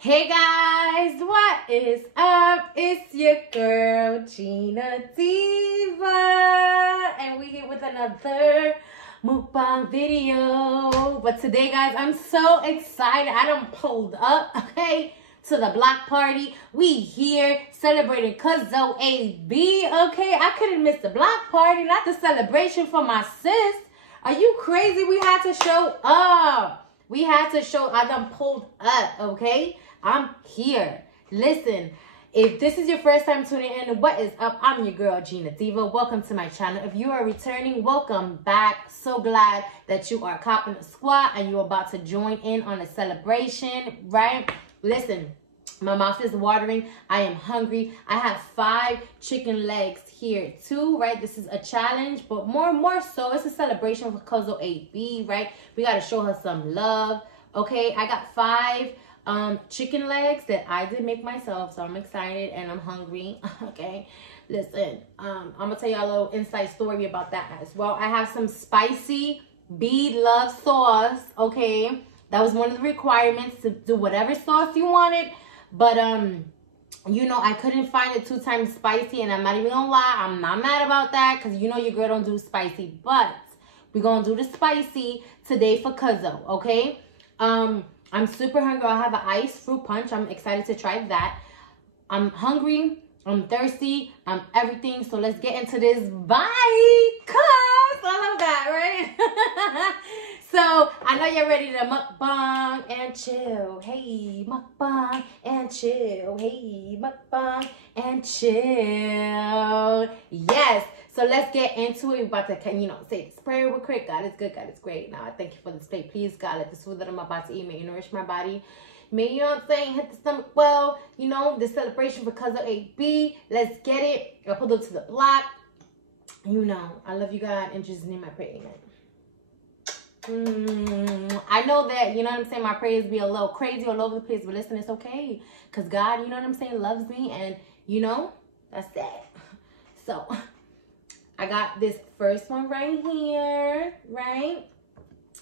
Hey guys, what is up? It's your girl Gina Diva, and we here with another mukbang video. But today, guys, I'm so excited. I done pulled up, okay, to the block party. We here celebrating Cuzzo AB, okay? I couldn't miss the block party, not the celebration for my sis. Are you crazy? We had to show up. We had to show. I done pulled up, okay? I'm here. Listen, if this is your first time tuning in, what is up? I'm your girl, Gina Diva. Welcome to my channel. If you are returning, welcome back. So glad that you are copping a squat and you're about to join in on a celebration, right? Listen, my mouth is watering. I am hungry. I have 5 chicken legs here too, right? This is a challenge, but more so, it's a celebration for Cuzzo AB, right? We got to show her some love, okay? I got 5 chicken legs that I did make myself, so I'm excited and I'm hungry. Okay, listen, I'm gonna tell you a little inside story about that as well. I have some spicy BLove sauce. Okay, that was one of the requirements, to do whatever sauce you wanted, but you know, I couldn't find it 2 times spicy, and I'm not even gonna lie, I'm not mad about that, because you know your girl don't do spicy, but we're gonna do the spicy today for Cuzzo. Okay, I'm super hungry. I have an iced fruit punch. I'm excited to try that. I'm hungry. I'm thirsty. I'm everything. So let's get into this. Bye, cuz. I love that, right? So I know you're ready to mukbang and chill. Hey, mukbang and chill. Hey, mukbang and chill. Yes. So let's get into it. We're about to, you know, say this prayer real quick. God is good. God is great. Now I thank you for this plate. Please, God, let this food that I'm about to eat, may you nourish my body. May, you know what I'm saying, hit the stomach well. You know, the celebration for Cuzzo AB. Let's get it. I'll put it to the block. You know, I love you, God. In Jesus' name I pray, amen. I know that, you know what I'm saying, my prayers be a little crazy all over the place, but listen, it's okay. Because God, you know what I'm saying, loves me. And, you know, that's that. So I got this first one right here, right?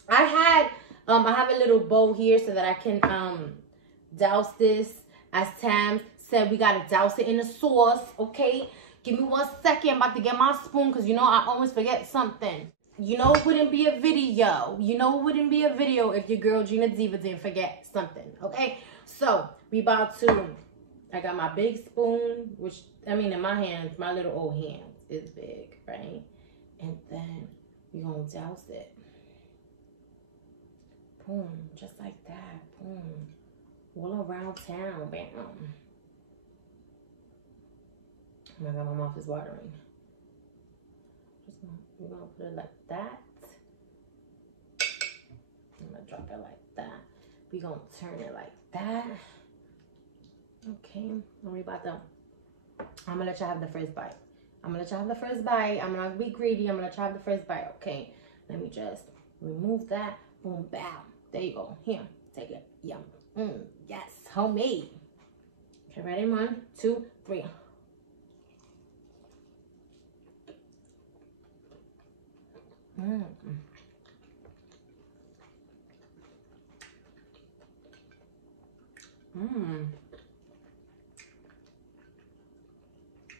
I have a little bowl here so that I can douse this. As Tam said, we gotta douse it in the sauce, okay? Give me 1 second. I'm about to get my spoon because, you know, I always forget something. You know, it wouldn't be a video. You know, it wouldn't be a video if your girl Gina Diva didn't forget something, okay? So we about to, I got my big spoon, which, I mean, in my hands, my little old hands is big, right? And then we're gonna douse it. Boom, just like that. Boom. All around town. Bam. Oh my God, my mouth is watering. We're gonna put it like that. I'm gonna drop it like that. We're gonna turn it like that. Okay. And we about to, I'm gonna let y'all have the first bite. I'm gonna let y'all have the first bite. I'm not gonna be greedy. I'm gonna let y'all have the first bite. Okay. Let me just remove that. Boom, bam. There you go. Here, take it. Yum. Yes, homemade. Okay, ready? 1, 2, 3.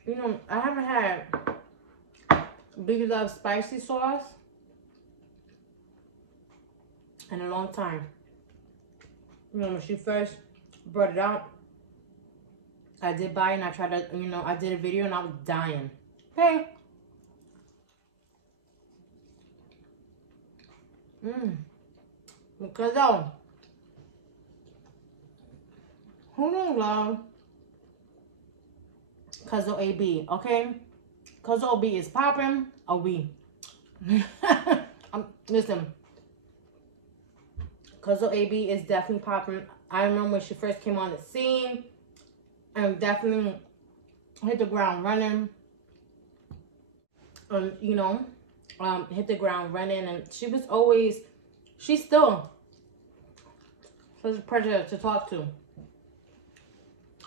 You know, I haven't had BLove spicy sauce in a long time. You know, when she first brought it out, I did buy it and I tried to, you know, I did a video and I was dying. Hey. Because who don't love Cuzzo AB, okay? Cuzzo AB is popping, or we. Listen, Cuzzo AB is definitely popping. I remember when she first came on the scene, and definitely hit the ground running. You know, hit the ground running, and she was always, she's still such a pleasure to talk to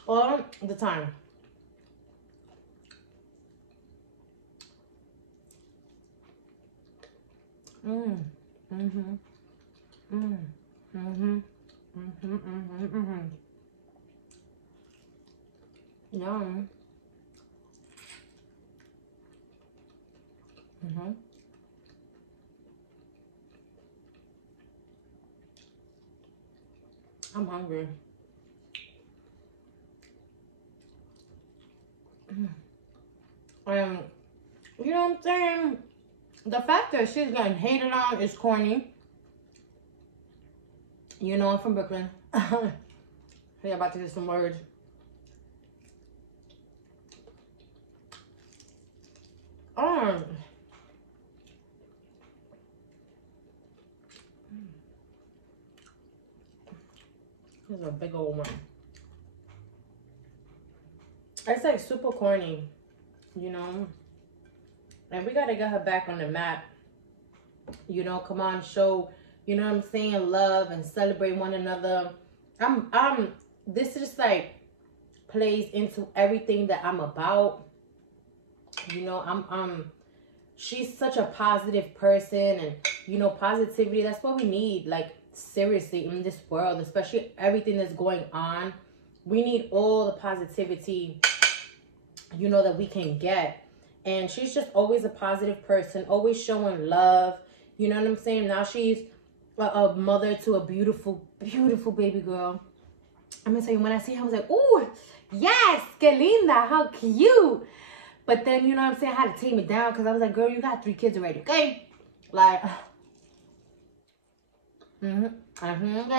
all the time. Yum. I'm hungry. You know what I'm saying? The fact that she's getting hated on is corny. You know, I'm from Brooklyn. Hey, about to get some words. This is a big old one. It's like super corny, you know? And we gotta get her back on the map. You know, come on, show, you know what I'm saying, love and celebrate one another. This is like plays into everything that I'm about. You know, she's such a positive person, and you know, positivity, that's what we need. Like, seriously, in this world, especially everything that's going on, we need all the positivity, you know, that we can get. And she's just always a positive person, always showing love. You know what I'm saying? Now she's a mother to a beautiful, beautiful baby girl. I'm gonna tell you, when I see her, I was like, ooh, yes, que linda, how cute. But then, you know what I'm saying, I had to tame it down because I was like, girl, you got 3 kids already, okay? Like, gotta remember,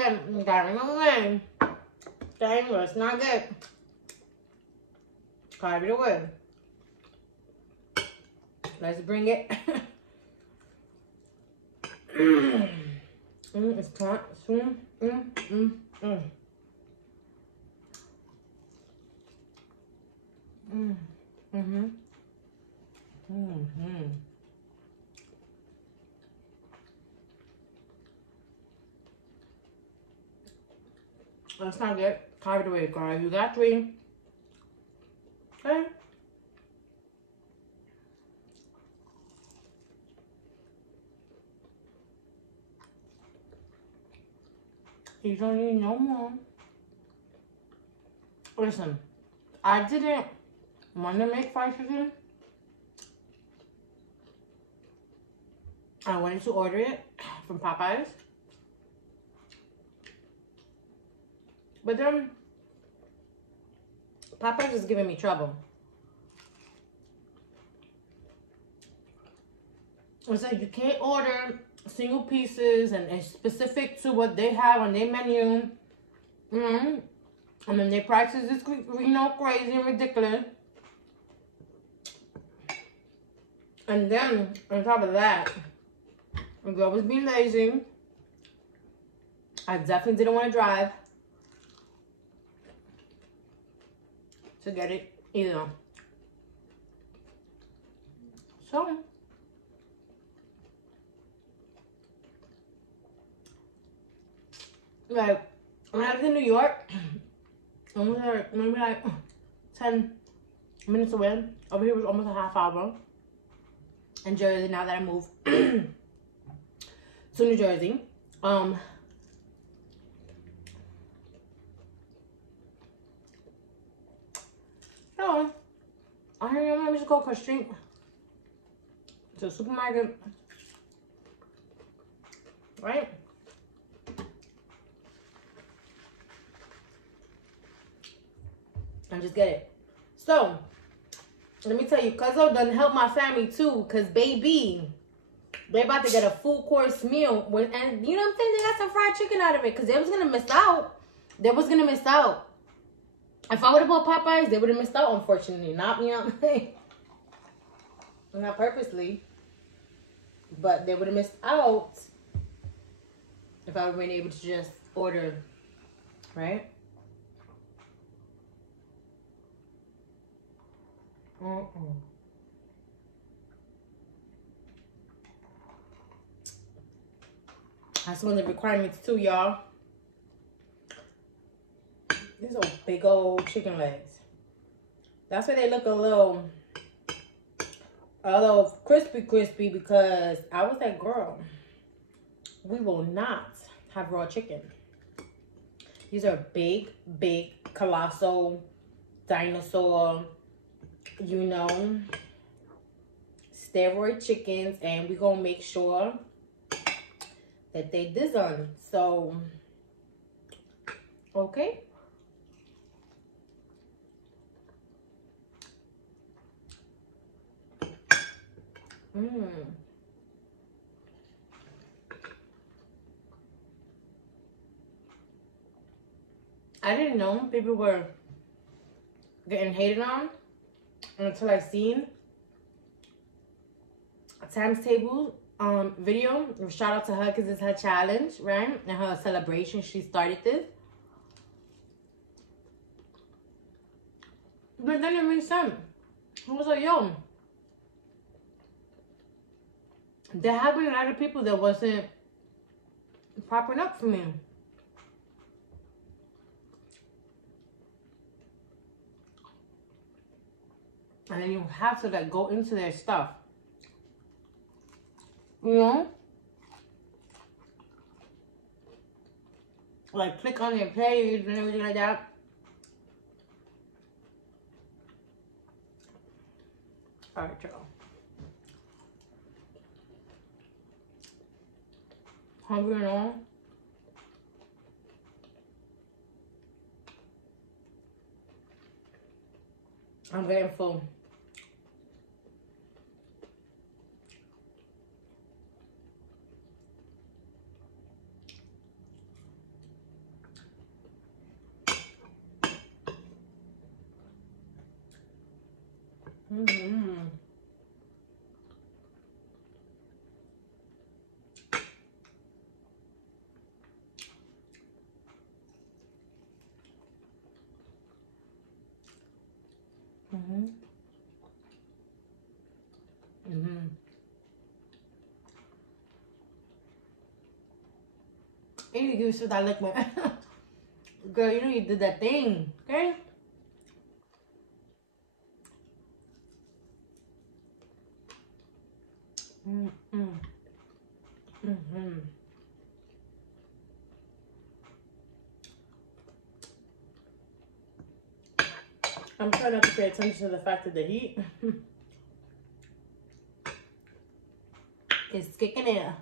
okay, well, it's not good. Carve it away. Let's bring it. It's hot. Let's not get carried away, guys. You got 3. Okay. You don't need no more. Listen, I didn't want to make fried chicken. I wanted to order it from Popeyes. But then Popeyes is giving me trouble. It's like you can't order single pieces, and it's specific to what they have on their menu. And then their prices is, you know, crazy and ridiculous. And then on top of that, the girl was being lazy. I definitely didn't want to drive to get it either. So like, when I was in New York, I was like, maybe like 10 minutes away. Over here was almost a half hour. In Jersey, now that I moved to New Jersey. So, I just go across the street to the supermarket. Right? And just get it. So, let me tell you, Cuzzo done help my family too, because baby, they about to get a full course meal with, and you know what I'm saying, they got some fried chicken out of it, because they was gonna miss out. They was gonna miss out. If I would have bought Popeyes, they would have missed out, unfortunately. Not, you know what I'm saying? Not purposely, but they would have missed out if I would have been able to just order, right? That's one of the requirements too, y'all. These are big old chicken legs. That's why they look a little crispy, because I was like, girl, we will not have raw chicken. These are big, colossal dinosaur, you know, steroid chickens, and we're gonna make sure that they done. So, okay. I didn't know people were getting hated on until I seen Tam's Table video. Shout out to her because it's her challenge, right? And her celebration. She started this. But then it made sense. I was like, yo, there have been a lot of people that wasn't popping up for me. And then you have to like go into their stuff. You know? Like click on their page and everything like that. Alright, y'all. Hungry and all. I'm getting full. You need to give yourself that lick, man. Girl, you know you did that thing, okay? I'm trying not to pay attention to the fact that the heat is kicking in.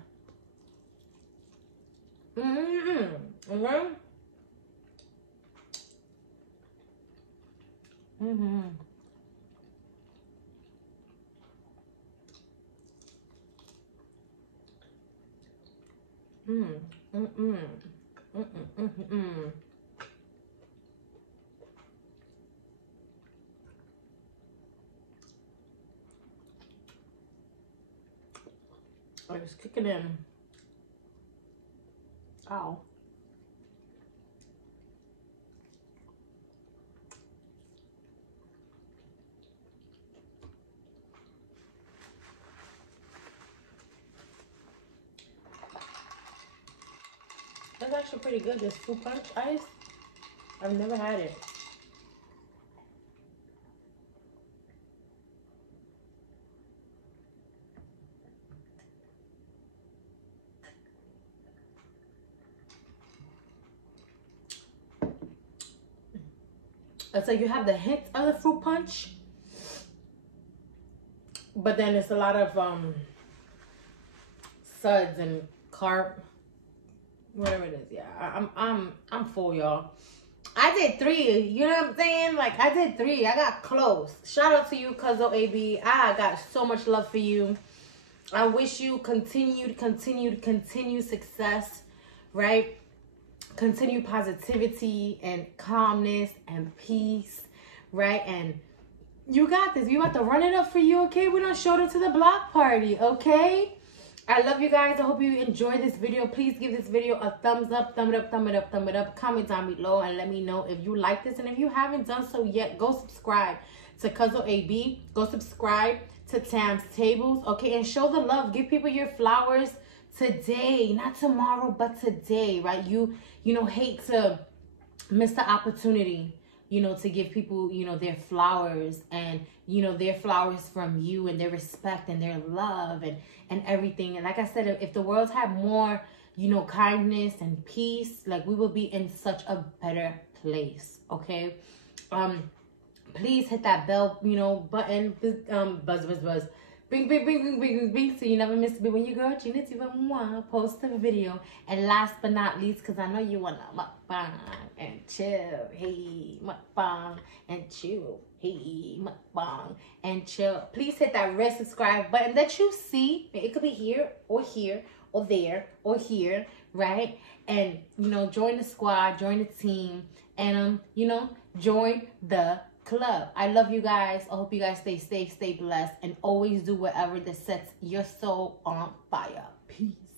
Okay? Oh, it's kicking in. Ow. That's actually pretty good, this fruit punch ice. I've never had it. It's like you have the hint of the fruit punch, but then it's a lot of suds and carb, whatever it is. Yeah, I'm full, y'all. I did 3. You know what I'm saying? Like I did 3. I got close. Shout out to you, Cuzzo AB. I got so much love for you. I wish you continued success, right? Continue positivity and calmness and peace, right? And you got this. We about to run it up for you, okay? We done showed up to the block party, okay? I love you guys. I hope you enjoyed this video. Please give this video a thumbs up, thumb it up, thumb it up, thumb it up. Comment down below and let me know if you like this. And if you haven't done so yet, go subscribe to Cuzzo AB. Go subscribe to Tam's Tables, okay? And show the love. Give people your flowers today, not tomorrow, but today, right? You know, hate to miss the opportunity, you know, to give people, you know, their flowers and, you know, their flowers from you and their respect and their love and everything. And like I said, if the world had more, you know, kindness and peace, like we will be in such a better place, okay? Please hit that bell, you know, button, buzz, buzz, buzz. Bing, bing, bing, bing, bing, bing, bing, so you never miss me when your girl Chickn even post a video. And last but not least, because I know you want to mukbang and chill. Hey, mukbang and chill. Hey, mukbang and chill. Please hit that red subscribe button that you see. It could be here or here or there or here, right? And, you know, join the squad, join the team, and, you know, join the club. I love you guys. I hope you guys stay safe, stay blessed, and always do whatever that sets your soul on fire. Peace.